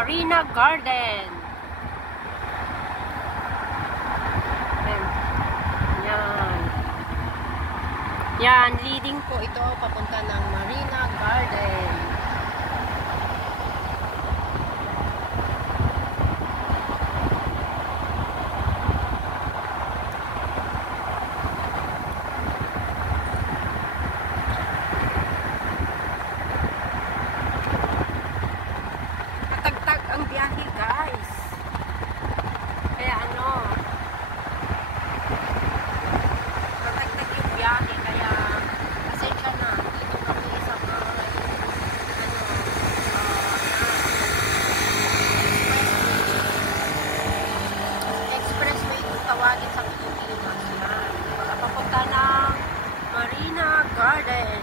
Marina Garden. Yan. Yan, leading po ito papunta ng Marina Garden. Matagtag ang biyahe, guys. Kaya ano, matagtag yung biyahe, kaya pasensya na, dito kami sa expressway kung tawagin sa Pilipinas. Yan, papunta ng Marina Garden.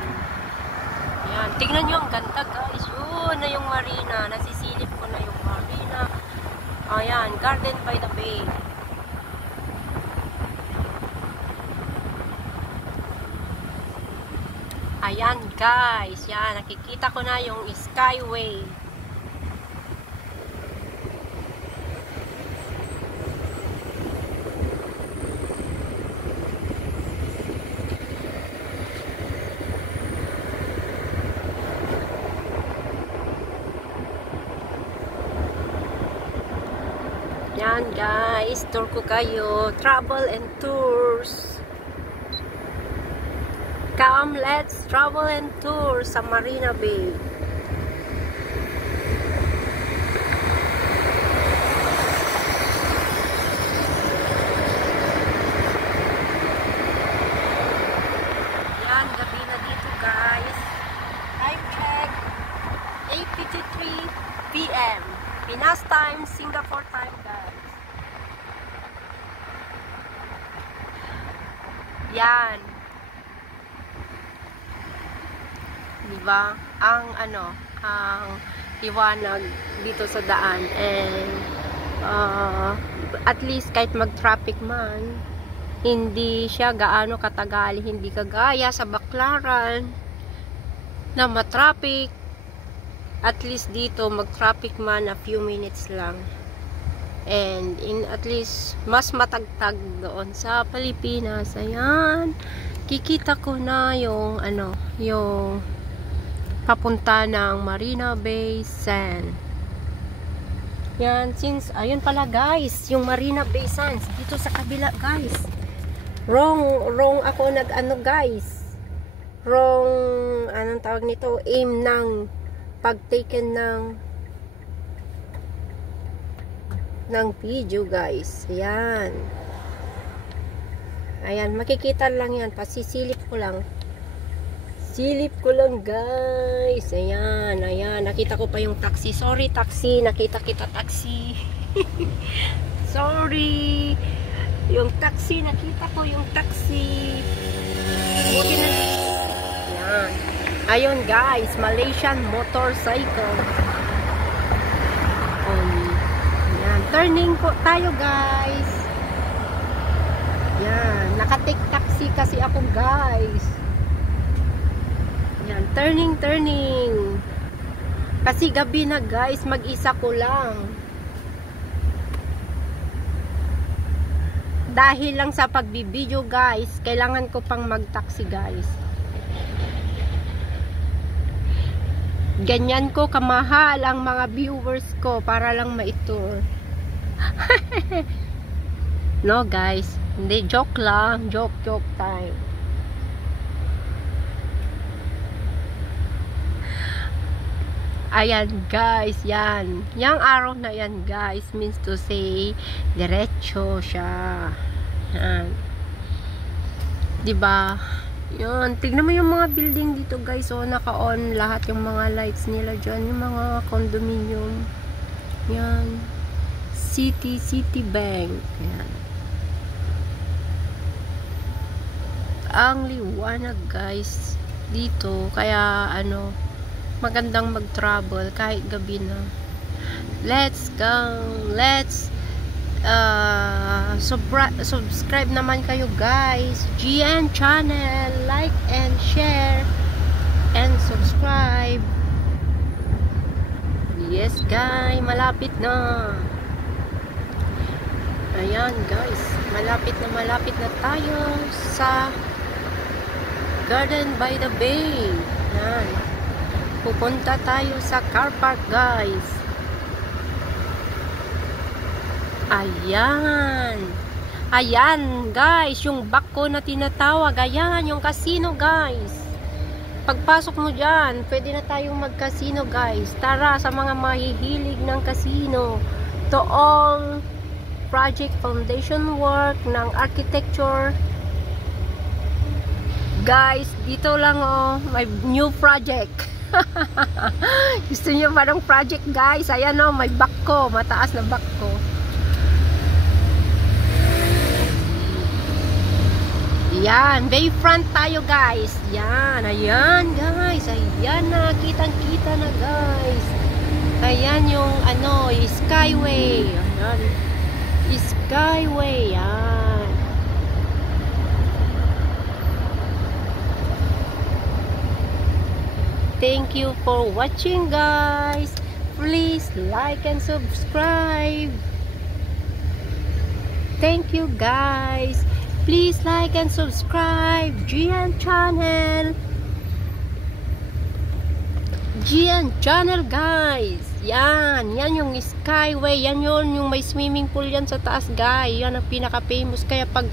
Yan, tingnan nyo ang ganda, guys. Yun na yung marina, nasisilip ko na yung marina. Ayan, Garden by the Bay. Ayan, guys. Yan, nakikita ko na yung Skyway. Yan, guys. Tour ko kayo. Travel and tours. Come, let's travel and tour sa Marina Bay. Yan, gabi na dito, guys. Time check, 8:53 PM. Pinas time, Singapore time, guys. Yan. Diba? Ang liwanag dito sa daan, and at least kahit mag-traffic man, hindi siya gaano katagal, hindi kagaya sa Baclaran na ma-traffic. At least dito mag-traffic man a few minutes lang, and at least mas matagtag doon sa Pilipinas. Ayan, kikita ko na yung yung papunta ng Marina Bay Sands. Yan, since ayun pala, guys, yung Marina Bay Sands dito sa kabila, guys. Wrong ako guys. Wrong, anong tawag nito, aim ng pag-taken ng video, guys. Ayan. Ayan, makikita lang yan. Pasisilip ko lang. Silip ko lang, guys. Ayan, ayan. Nakita ko pa yung taxi. Sorry, taxi. Nakita kita, taxi. Sorry. Yung taxi, nakita ko yung taxi. Buti na. Ayan. Ayun, guys. Malaysian motorcycle. Ayan. Turning po tayo, guys. Ayan. Naka-take taxi kasi ako, guys. Yan, turning. Kasi gabi na, guys, mag-isa ko lang. Dahil lang sa pagbibideo, guys, kailangan ko pang mag-taxi, guys. Ganyan ko kamahal ang mga viewers ko para lang ma-tour. No, guys. Hindi, joke lang. Joke time. Ayan, guys, yan. Yang araw na yan, guys, means to say, diretso siya. Yan. Diba? Yan. Tignan mo yung mga building dito, guys. So, naka-on lahat yung mga lights nila dyan. Yung mga condominium. Yan. City Bank. Yan. Ang liwanag, guys, dito. Kaya, magandang mag-travel kahit gabi na. Let's go. Let's subscribe naman kayo, guys. GN channel, like and share and subscribe. Yes guys, malapit na. Ayan guys, malapit na tayo sa Garden by the Bay. Ayan. Pupunta tayo sa car park guys. Ayan. Ayan guys, yung back ko na tinatawag. Ayan, yung casino guys. Pagpasok mo dyan, pwede na tayong mag-casino guys. Tara sa mga mahihilig ng casino. To all project foundation work ng architecture. Guys, dito lang oh, may new project. Gusto niyo ba ng project guys? Ayan oh, may back ko, mataas na back ko. Yan, bayfront tayo guys. Yan, ayan guys. Ayan na, kitang-kita na guys. Ayan yung ano, skyway. Ayan. Skyway, yan. Thank you for watching guys. Please like and subscribe. Thank you guys. Please like and subscribe Gian channel. Gian channel guys. Yan yung skyway. Yan yung may swimming pool yan sa taas guys. Yan ang pinaka famous. Kaya pag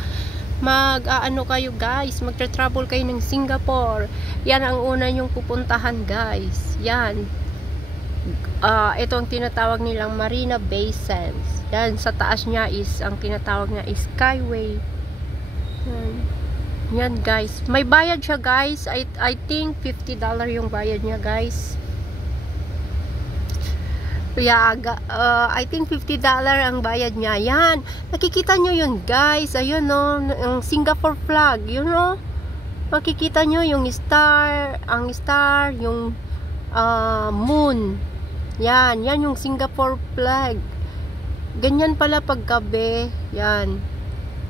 mag-ano kayo guys, magtra-travel kayo ng Singapore, yan ang una yung pupuntahan guys. Yan. Ito ang tinatawag nilang Marina Bay Sands. Yan sa taas niya is ang tinatawag niya is skyway. Yan guys, may bayad siya guys. I think $50 yung bayad niya guys. Yeah, I think $50 ang bayad niya. Yan, nakikita nyo yun guys. Ayun no, ang Singapore flag, you know. Makikita nyo yung star, ang star, yung moon. Yan yung Singapore flag. Ganyan pala paggabi. Yan.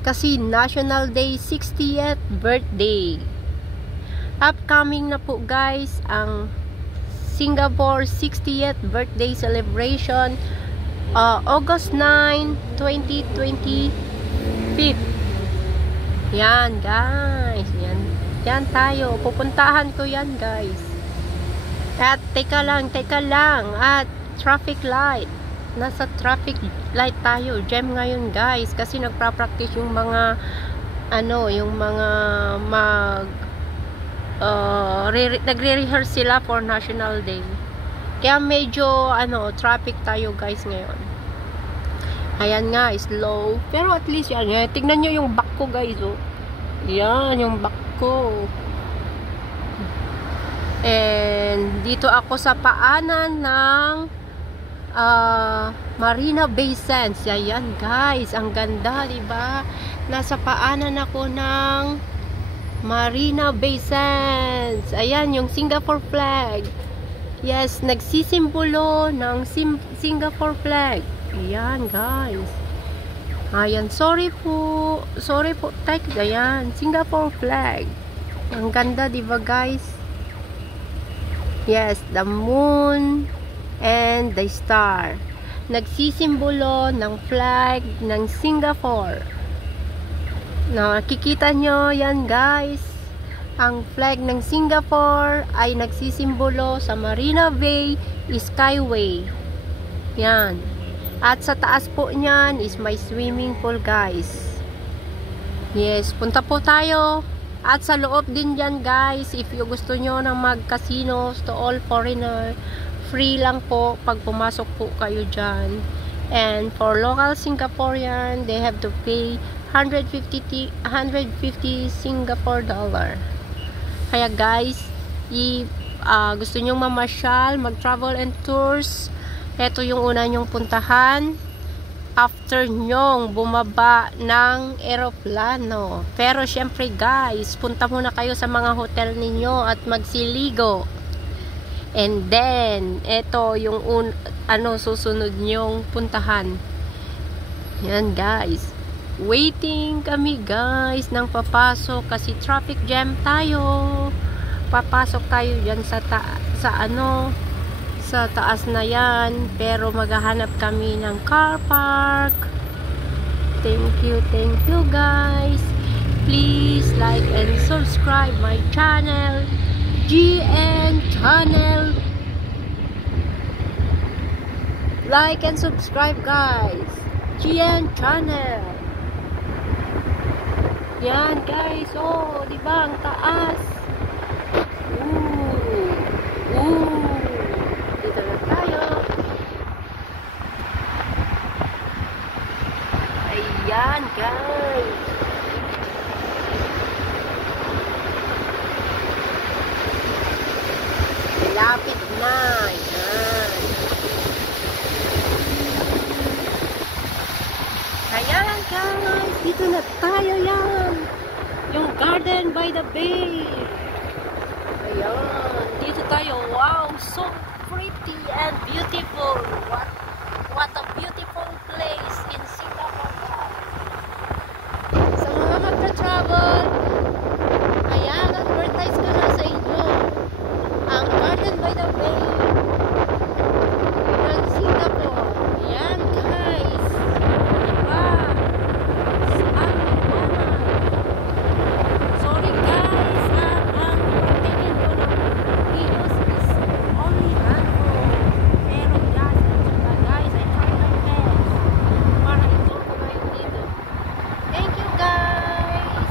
Kasi National Day 60th birthday. Upcoming na po guys ang Singapore 60th birthday celebration, August 9, 2025. Yan guys. Yan tayo. Pupuntahan ko yan guys. At teka lang. At traffic light. Nasa traffic light tayo. Jam ngayon guys. Kasi nagpa-practice yung mga nagre-rehearse sila for National Day. Kaya medyo traffic tayo guys ngayon. Ayan nga, slow. Pero at least yan. Tignan nyo yung back ko guys oh. Yan yung back ko. And dito ako sa paanan ng Marina Bay Sands. Ayan guys, ang ganda, diba? Nasa paanan ako ng Marina Bay Sands. Ayan yung Singapore flag. Yes, nagsisimbolo ng Singapore flag. Ayan guys. Ayan, sorry po. Ayan, Singapore flag. Ang ganda, diba guys? Yes, the moon and the star. Nagsisimbolo ng flag ng Singapore. Nakikita nyo yan guys. Ang flag ng Singapore ay nagsisimbolo sa Marina Bay Skyway. Yan. At sa taas po niyan is may swimming pool guys. Yes, punta po tayo. At sa loob din dyan guys, if you gusto nyo ng mag-casinos to all foreigner, free lang po pag pumasok po kayo dyan. And for local Singaporean, they have to pay 150 Singapore dollar. Kaya guys, gusto nyong mamasyal, mag-travel and tours, ito yung una nyong puntahan after nyong bumaba ng eroplano. Pero syempre guys, punta muna kayo sa mga hotel ninyo at magsiligo. And then, ito yung susunod nyong puntahan. Yan guys. Waiting kami guys ng papasok kasi traffic jam tayo. Papasok tayo dyan sa sa taas na yan, pero maghahanap kami ng car park. Thank you guys. Please like and subscribe my channel, GN channel. Like and subscribe guys, GN channel. Yan guys, oh, di ba ang taas? Dito na tayo. Ayan guys. Lapit na. Ayan. Ayan guys, dito na tayo yan. Yung Garden by the Bay. Ayan, dito tayo. Wow, so pretty and beautiful. What a beautiful place in Singapore. Sa mga magta-travel, ayan, advertise ko na sa inyo. Ang Garden by the Bay ng Singapore. Ayan guys. Diba? Saan naman? Sorry guys, ang tingin ko ng videos is only random. Pero guys, I try my best para ito ko kayo dito. Thank you guys.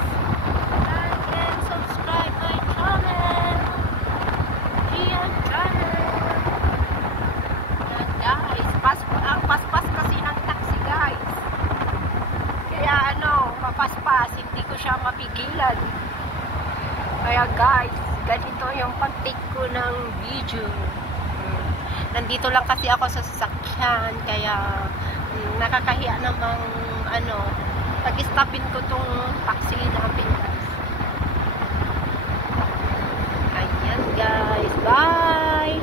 Like and subscribe my channel, GN channel. Yan guys, ang paspas kasi ng taxi guys. Kaya mapaspas, hindi ko siya mapigilan. Kaya guys, ganito yung pag-take ko ng video. Nandito lang kasi ako sa sasakyan, kaya nakakahiya namang pag-stopin ko tong taxi natin guys. Ayan guys, bye!